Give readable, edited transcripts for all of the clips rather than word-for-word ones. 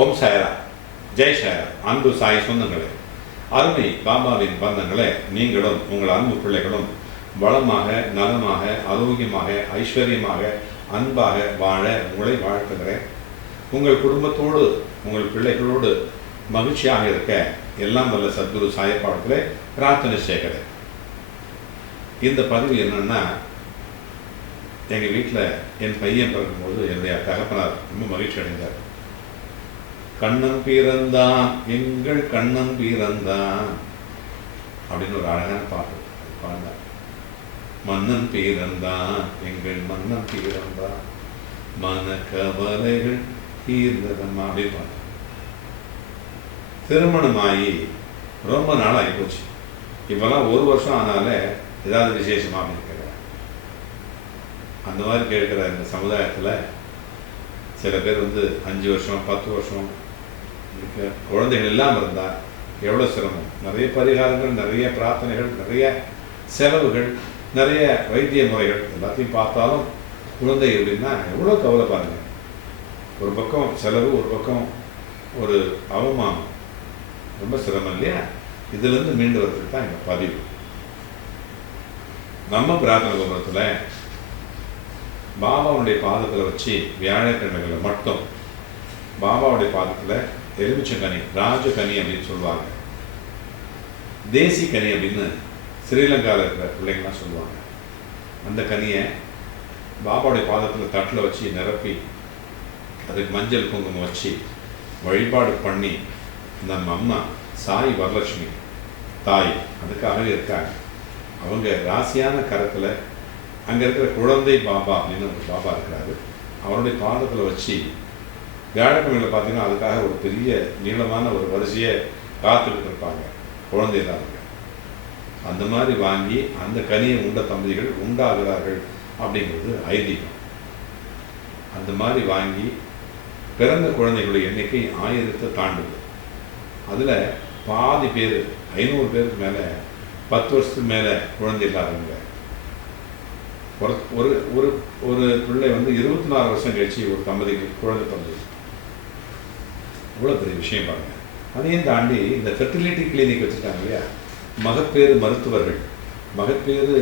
ஓம் சாயரா, ஜெய் சாயரா. அன்பு சாய் சொந்தங்களே, அருமை பாபாவின் பந்தங்களே, நீங்களும் உங்கள் அன்பு பிள்ளைகளும் வளமாக, நலமாக, ஆரோக்கியமாக, ஐஸ்வர்யமாக, அன்பாக வாழ உங்களை வாழ்த்துகிறேன். உங்கள் குடும்பத்தோடு, உங்கள் பிள்ளைகளோடு மகிழ்ச்சியாக இருக்க எல்லாம் வல்ல சத்குரு சாயப்பாடத்திலே பிரார்த்தனை செய்கிறேன். இந்த பதிவு என்னன்னா, எங்கள் வீட்டில் என் பையன் பிறக்கும்போது என்னுடைய தகப்பனார் ரொம்ப மகிழ்ச்சி அடைந்தார். கண்ணன் பிறந்தான், எங்கள் கண்ணன் பிறந்தான் அப்படின்னு ஒரு அழகான பாட்டு பாடினார். மன்னன் பிறந்தான், எங்கள் மன்னன் பிறந்தான், மன கவலைகள் தீர்ந்ததம்மா அப்படின்னு பாட்டு. திருமணமாகி ரொம்ப நாள் ஆகிப்போச்சு. இப்போல்லாம் ஒரு வருஷம் ஆனாலே ஏதாவது விசேஷமா அப்படின்னு கேட்குறேன். அந்த மாதிரி கேட்குற இந்த சமுதாயத்தில் சில பேர் 5 வருஷம் 10 வருஷம் குழந்தைகள் இல்லாமல் இருந்தால் எவ்வளோ சிரமம். நிறைய பரிகாரங்கள், நிறைய பிரார்த்தனைகள், நிறைய செலவுகள், நிறைய வைத்திய முறைகள் எல்லாத்தையும் பார்த்தாலும் குழந்தை எப்படின்னா எவ்வளோ கவலை பாருங்க. ஒரு பக்கம் செலவு, ஒரு பக்கம் ஒரு அவமானம், ரொம்ப சிரமம் இல்லையா? இதுலேருந்து மீண்டு வரதுக்கு தான் இந்த பதிவு. நம்ம பிரார்த்தனை கோபுரத்தில் பாபாவுடைய பாதத்தில் வச்சு வியாழக்கிழமைகளில் மட்டும் பாபாவுடைய பாதத்தில் எலுமிச்சங்கனி, ராஜகனி அப்படின்னு சொல்லுவாங்க, தேசி கனி அப்படின்னு ஸ்ரீலங்காவில் இருக்கிற பிள்ளைங்கள்லாம் சொல்லுவாங்க. அந்த கனியை பாபாவுடைய பாதத்தில் தட்டில் வச்சு நிரப்பி அதுக்கு மஞ்சள் குங்குமம் வச்சு வழிபாடு பண்ணி நம்ம அம்மா சாய் வரலட்சுமி தாய் அதுக்காகவே இருக்காங்க. அவங்க ராசியான கரத்தில் அங்கே இருக்கிற குழந்தை பாபா அப்படின்னு ஒரு பாபா இருக்கிறாரு. அவருடைய பாதத்தில் வச்சு வியாழக்கிழமையில் பார்த்தீங்கன்னா அதுக்காக ஒரு பெரிய நீளமான ஒரு வரிசையை காத்துக்கிட்டு இருப்பாங்க குழந்தை இல்லாதவங்க. அந்த மாதிரி வாங்கி அந்த கனியை உண்ட தம்பதிகள் உண்டாகிறார்கள் அப்படிங்கிறது ஐதீகம். அந்த மாதிரி வாங்கி பிறந்த குழந்தைகளுடைய எண்ணிக்கை 1000 தாண்டுது. அதில் பாதி பேர், 500 பேருக்கு மேலே 10 வருஷத்துக்கு மேலே குழந்தை இல்லாதவங்க. ஒரு ஒரு ஒரு பிள்ளை 24 வருஷம் கழிச்சு ஒரு தம்பதிக்கு குழந்தை தம்பதி. இவ்வளோ பெரிய விஷயம் பாருங்க. அதையும் தாண்டி இந்த ஃபெர்டிலிட்டி கிளினிக் வச்சுருக்காங்க இல்லையா, மகப்பேறு மருத்துவர்கள், மகப்பேறு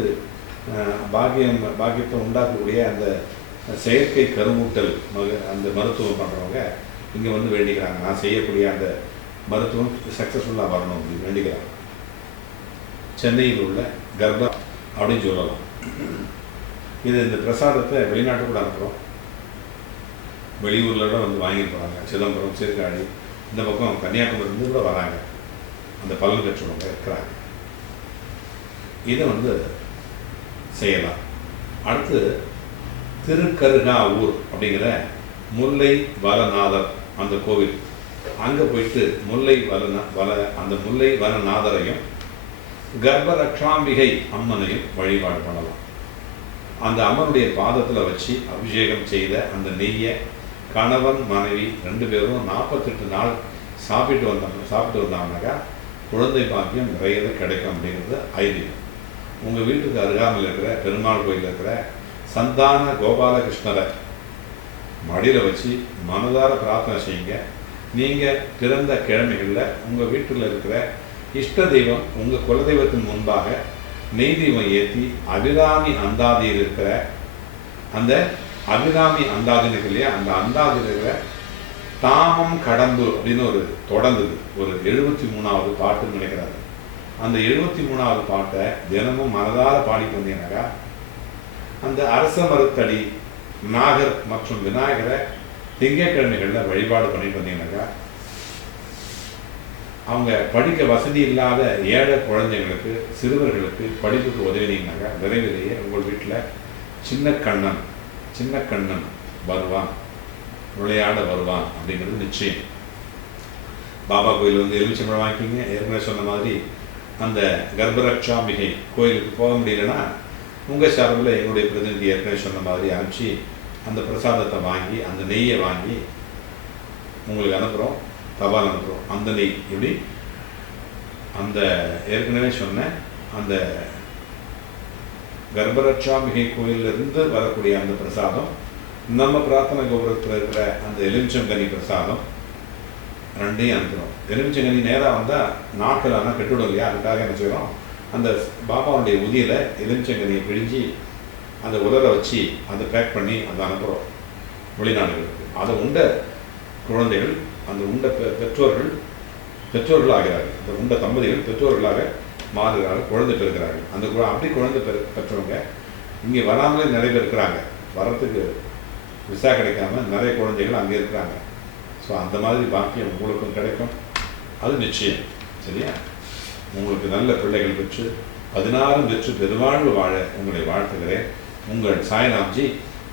பாக்கியத்தை உண்டாக்கக்கூடிய அந்த செயற்கை கருமூட்டல் அந்த மருத்துவம் பண்ணுறவங்க இங்கே வேண்டிக்கிறாங்க. நான் செய்யக்கூடிய அந்த மருத்துவம் சக்ஸஸ்ஃபுல்லாக வரணும் அப்படின்னு வேண்டிக்கிறாங்க. சென்னையில் உள்ள கர்ப்பா அப்படின்னு சொல்லலாம். இது இந்த பிரசாதத்தை வெளிநாட்டு கூட அனுப்புகிறோம். வெளியூரில் கூட வாங்கிட்டு போகிறாங்க. சிதம்பரம், சீர்காழி, இந்த பக்கம் கன்னியாகுமரிலேருந்து கூட வராங்க. அந்த பலன் பெற்றவங்க இருக்கிறாங்க. இதை செய்யலாம். அடுத்து திருக்கருகாவூர் அப்படிங்கிற முல்லை வனநாதர் அந்த கோவில், அங்கே போயிட்டு அந்த முல்லை வனநாதரையும் கர்ப்பரக்ஷாம்பிகை அம்மனையும் வழிபாடு பண்ணலாம். அந்த அம்மனுடைய பாதத்தில் வச்சு அபிஷேகம் செய்த அந்த நெய்யை கணவன் மனைவி 2 பேரும் 48 நாள் சாப்பிட்டு வந்தாங்கனாக்கா குழந்தை பாக்கியம் நிறைய கிடைக்கும் அப்படிங்கிறது ஐதீகம். உங்கள் வீட்டுக்கு அருகாமையில் இருக்கிற பெருமாள் கோயில் இருக்கிற சந்தான கோபாலகிருஷ்ணரை மடியில் வச்சு மனதார பிரார்த்தனை செய்யுங்க. நீங்கள் பிறந்த கிழமைகளில் உங்கள் வீட்டில் இருக்கிற இஷ்ட தெய்வம், உங்கள் குலதெய்வத்தின் முன்பாக நெய் தீபம் ஏற்றி அபிராமி அந்தாதியில் இருக்கிற அந்த அபிராமி அந்தாதின்னு இருக்கு இல்லையா, அந்த அந்தாதியில் இருக்கிற தாமம் கடம்பு அப்படின்னு ஒரு தொடங்குது, ஒரு 73வது பாட்டுன்னு நினைக்கிறாரு. அந்த 73வது பாட்டை தினமும் மனதார பாடிட்டு வந்தீங்கன்னாக்கா அந்த அரச மருத்தடி நாகர் மற்றும் விநாயகரை திங்கட்கிழமைகளில் வழிபாடு பண்ணிட்டு வந்தீங்கன்னாக்கா அவங்க படிக்க வசதி இல்லாத ஏழை குழந்தைங்களுக்கு, சிறுவர்களுக்கு படிப்புக்கு உதவினீங்கன்னாக்கா விரைவிலேயே உங்கள் வீட்டில் சின்ன கண்ணன் வருவான், விளையாட வருவான் அப்படிங்கிறது நிச்சயம். பாபா கோயில் எலுமிச்சம்பழம் வாங்கிக்கிங்க. ஏற்கனவே சொன்ன மாதிரி அந்த கர்ப்பரக்ஷாம்பிகை கோயிலுக்கு போக முடியலன்னா உங்கள் சார்பில் என்னுடைய பிரதிநிதி ஏற்கனவே சொன்ன மாதிரி அனுப்பிச்சு அந்த பிரசாதத்தை வாங்கி, அந்த நெய்யை வாங்கி உங்களுக்கு அனுப்புகிறோம், தபால் அனுப்புகிறோம். அந்த நெய் எப்படி அந்த ஏற்கனவே சொன்ன அந்த கர்ப்பரக்ஷாம்பிகை கோயிலிருந்து வரக்கூடிய அந்த பிரசாதம், நம்ம பிரார்த்தனை கோபுரத்தில் இருக்கிற அந்த எலுமிச்சங்கனி பிரசாதம், ரெண்டையும் அனுப்புகிறோம். எலுமிச்சங்கனி நேராக வந்தால் நாட்கள் ஆனால் கெட்டுவிடும் இல்லையா? அதுக்காக என்ன செய்கிறோம், அந்த பாபாவுடைய உதியில் எலுமிச்சங்கனியை பிழிஞ்சு அந்த உலர வச்சு அதை பேக் பண்ணி அதை அனுப்புகிறோம் வெளிநாடுகளுக்கு. அதை உண்ட குழந்தைகள், அந்த உண்ட பெற்றோர்களாகிறார்கள். அந்த உண்ட தம்பதிகள் பெற்றோர்களாக மாறுகிறார்கள், குழந்தை பெறுகிறார்கள். அந்த அப்படி குழந்தை பெற்றவங்க இங்கே வராமலே நிறைய பேர் இருக்கிறாங்க. வர்றதுக்கு விசா கிடைக்காம நிறைய குழந்தைகள் அங்கே இருக்கிறாங்க. ஸோ அந்த மாதிரி பாக்கியம் உங்களுக்கும் கிடைக்கும், அது நிச்சயம். சரியா? உங்களுக்கு நல்ல பிள்ளைகள் பெற்று 16 பெற்று பெருவாழ்வு வாழ உங்களை வாழ்த்துகிறேன். உங்கள் சாய்ராம்ஜி,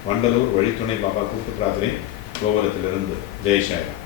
வண்டலூர் வழித்துணை பாபா கூட்டு பிரார்த்தனை கோபுரத்திலிருந்து. ஜெய் சாய்ராம்.